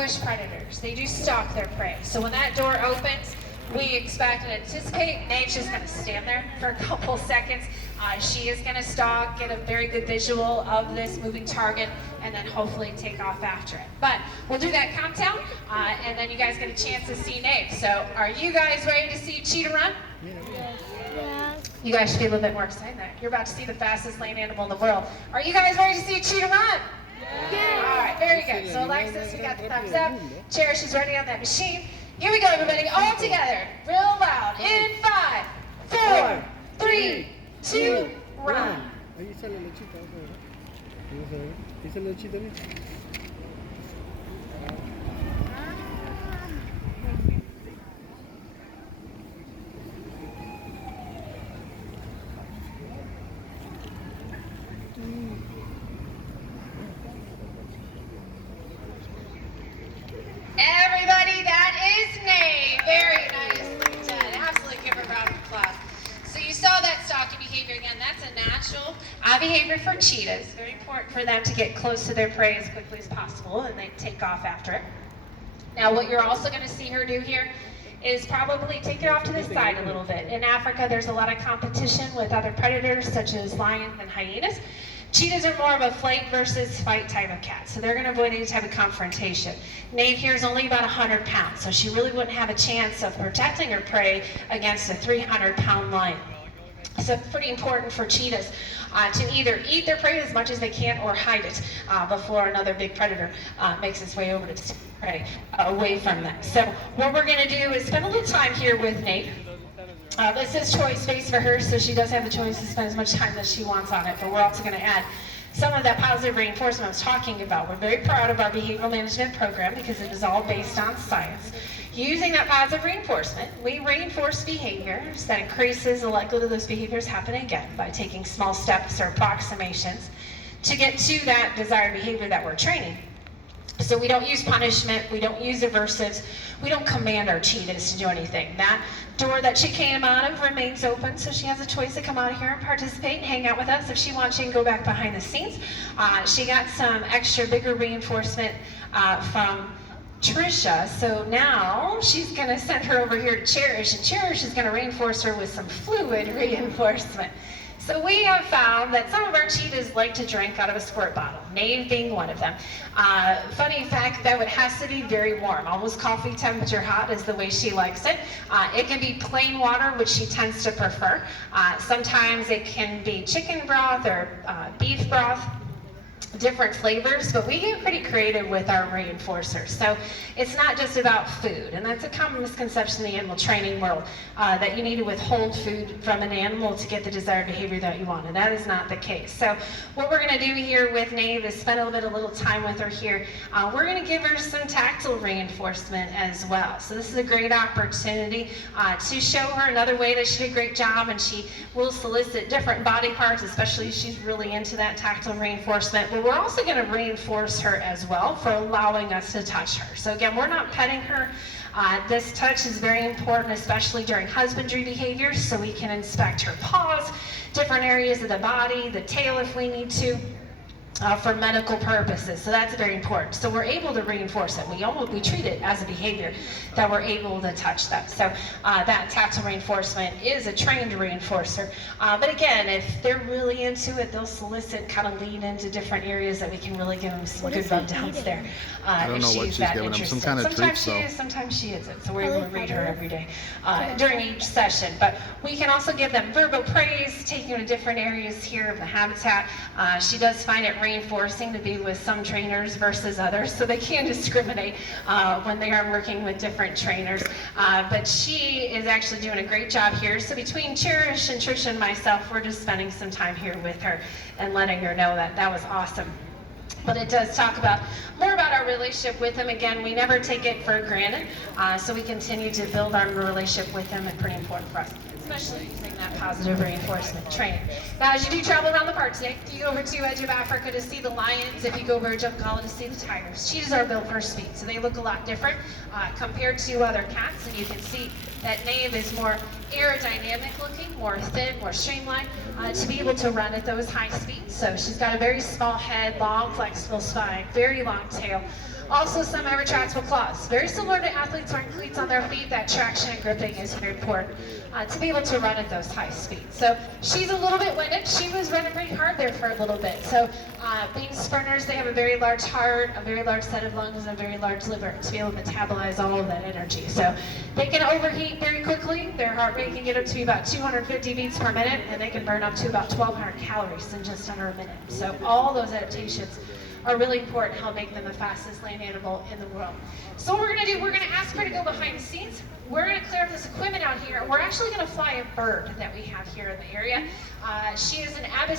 bush predators. They do stalk their prey. So when that door opens, we expect and anticipate Nate's just going to stand there for a couple seconds. She is going to stalk, get a very good visual of this moving target, and then hopefully take off after it. But we'll do that countdown, and then you guys get a chance to see Nate. So are you guys ready to see Cheetah run? Yeah. You guys should be a little bit more excited. You're about to see the fastest land animal in the world. Are you guys ready to see Cheetah run? Yeah. All right, very good. So Alexis, we got the thumbs up. Cherish is ready on that machine. Here we go, everybody, all together, real loud. In 5, 4, 3, 2, run. Ahí sale la chita. Ahí sale la chita. Everybody, that is Nate. Very nicely done. Absolutely give her a round of applause. So you saw that stalking behavior again. That's a natural behavior for cheetahs. Very important for them to get close to their prey as quickly as possible, and they take off after it. Now, what you're also going to see her do here is probably take it off to the side a little bit. In Africa, there's a lot of competition with other predators such as lions and hyenas. Cheetahs are more of a flight versus fight type of cat, so they're going to avoid any type of confrontation. Nate here is only about 100 pounds, so she really wouldn't have a chance of protecting her prey against a 300-pound lion. So it's pretty important for cheetahs to either eat their prey as much as they can or hide it before another big predator makes its way over to the prey away from them. So what we're going to do is spend a little time here with Nate. This is choice space for her, so she does have the choice to spend as much time as she wants on it, but we're also going to add some of that positive reinforcement I was talking about. We're very proud of our behavioral management program because it is all based on science. Using that positive reinforcement, we reinforce behaviors that increases the likelihood of those behaviors happening again by taking small steps or approximations to get to that desired behavior that we're training. So we don't use punishment, we don't use aversives, we don't command our cheetahs to do anything. That door that she came out of remains open, so she has a choice to come out of here and participate and hang out with us. If she wants, she can go back behind the scenes. She got some extra bigger reinforcement from Trisha, so now she's going to send her over here to Cherish, and Cherish is going to reinforce her with some fluid reinforcement. So we have found that some of our cheetahs like to drink out of a squirt bottle, Nave being one of them. Funny fact, though, it has to be very warm, almost coffee temperature hot is the way she likes it. It can be plain water, which she tends to prefer. Sometimes it can be chicken broth or beef broth, different flavors, but we get pretty creative with our reinforcers. So it's not just about food, and that's a common misconception in the animal training world, that you need to withhold food from an animal to get the desired behavior that you want, and that is not the case. So what we're going to do here with Nave is spend a little time with her here. We're going to give her some tactile reinforcement as well. So this is a great opportunity to show her another way that she did a great job, and she will solicit different body parts, especially if she's really into that tactile reinforcement. But we're also going to reinforce her as well for allowing us to touch her. So again, we're not petting her. This touch is very important, especially during husbandry behaviors, so we can inspect her paws, different areas of the body, the tail if we need to, for medical purposes. So that's very important. So we're able to reinforce it. We treat it as a behavior that we're able to touch them. So that tactile reinforcement is a trained reinforcer. But again, if they're really into it, they'll solicit, kind of lead into different areas that we can really give them some good rub downs there. I don't know what she's giving them. Some kind of treat, so. Sometimes she isn't. So we're able to read her every day during each session. But we can also give them verbal praise, taking them to different areas here of the habitat. She does find it reinforcing to be with some trainers versus others, so they can discriminate when they are working with different trainers. But she is actually doing a great job here. So between Cherish and Trisha and myself, we're just spending some time here with her and letting her know that that was awesome. But it does talk more about our relationship with him. Again, we never take it for granted, so we continue to build our relationship with him, and pretty important for us, especially using that positive reinforcement training. Now, as you do travel around the park today, if you go over to Edge of Africa to see the lions, if you go over to Juncala to see the tigers, cheetahs are built for speed, so they look a lot different compared to other cats, and you can see that Nave is more aerodynamic looking, more thin, more streamlined, to be able to run at those high speeds. So she's got a very small head, long flexible spine, very long tail, Also semi-retractable claws. Very similar to athletes wearing cleats on their feet, that traction and gripping is very important to be able to run at those high speeds. So she's a little bit winded. She was running pretty hard there for a little bit. So being sprinters, they have a very large heart, a very large set of lungs, and a very large liver to be able to metabolize all of that energy. So they can overheat very quickly. Their heart rate can get up to be about 250 beats per minute, and they can burn up to about 1,200 calories in just under a minute. So all those adaptations are really important to help make them the fastest land animal in the world. So what we're going to do, we're going to ask her to go behind the scenes. We're going to clear up this equipment out here. We're actually going to fly a bird that we have here in the area. She is an Abyss